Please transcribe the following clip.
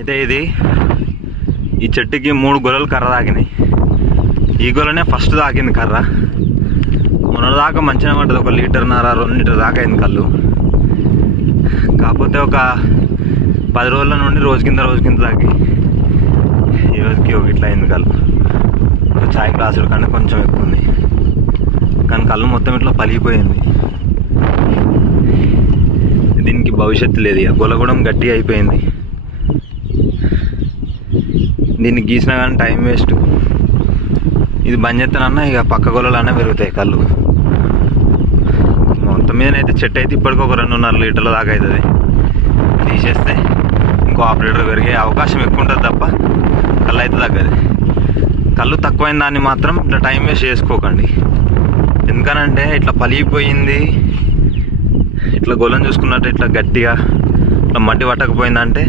అయితే ఈ చెట్టుకి 3 గొలలు కర్ర తాకినాయి. ఈ గొలనే ఫస్ట్ తాకింది కర్ర. మొన్నదాకా మంచిగా పడ్డది, 1 లీటర్న్నర 2 లీటర్ దాకా అయింది కళ్ళు. కాకపోతే ఒక 10 రోజుల నుండి రోజు కింద తాకి ఈ రోజుకి ఇట్లా అయింది కళ్ళు. చాయ్ గ్లాసుల కన్నా కొంచెం ఎక్కువ ఉంది, కానీ కళ్ళు మొత్తం ఇట్లా పలిగిపోయింది. దీనికి భవిష్యత్తు లేదు. ఇక గొల కూడా గట్టిగా అయిపోయింది. దీన్ని గీసినా కానీ టైం వేస్ట్. ఇది బంద్ చేస్తానన్నా ఇక పక్క గొలలన్నా పెరుగుతాయి కళ్ళు. మొత్తం మీదనైతే చెట్టు అయితే ఇప్పటికి ఒక 2.5 లీటర్ల దాకా అవుతుంది. తీసేస్తే ఇంకో 1/2 లీటర్ పెరిగే అవకాశం ఎక్కువ ఉంటుంది తప్ప కళ్ళు అయితే తగ్గదు. కళ్ళు తక్కువైన దాన్ని మాత్రం ఇట్లా టైం వేస్ట్ చేసుకోకండి. ఎందుకనంటే ఇట్లా పలిగిపోయింది, ఇట్లా గొలం చూసుకున్నట్టు ఇట్లా గట్టిగా ఇట్లా మట్టి పట్టకపోయిందంటే